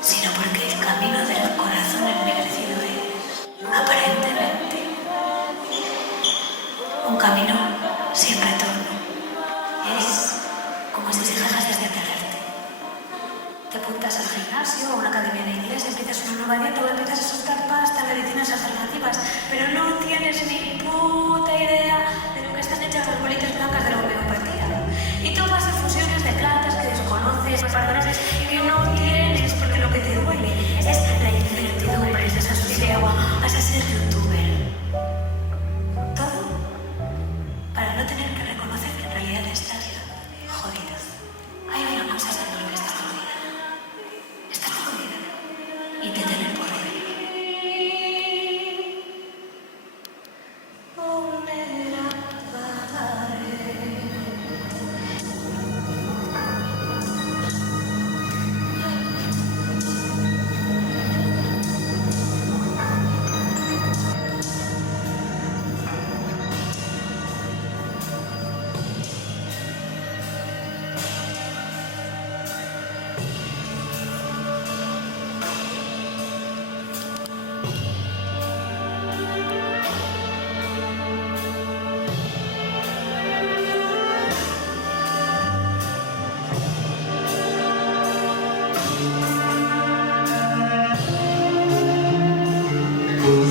sino porque el camino del corazón ennegrecido es, aparentemente, un camino sin retorno. Es como si dejaras de aterrarte. Te apuntas al gimnasio o a una academia de inglés, empiezas una nueva dieta o empiezas a soltar pasta, medicinas alternativas, pero no tienes ni puta idea de lo que están hechas las bolitas blancas de la homeopatía. Y tomas infusiones de plantas que desconoces, preparadoras que no tienes, porque lo que te duele es la incertidumbre, es desasosiego, vas a ser youtuber. Todo para no tener que reconocer que en realidad estás jodida. Hay una cosa de lo que estás jodida. Estás jodida. Y te tienen por hoy.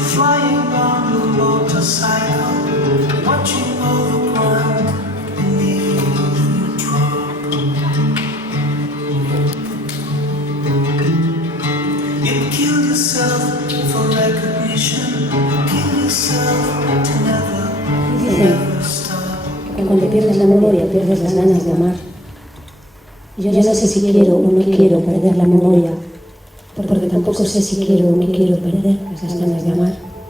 Flying on the motorcycle, watching over ground beneath the drop. You kill yourself for recognition, kill yourself to never stop. Cuando pierdes la memoria, pierdes las ganas de amar. Yo no sé si quiero o no quiero perder la memoria, porque tampoco sé si quiero o no quiero perder las ganas de amar.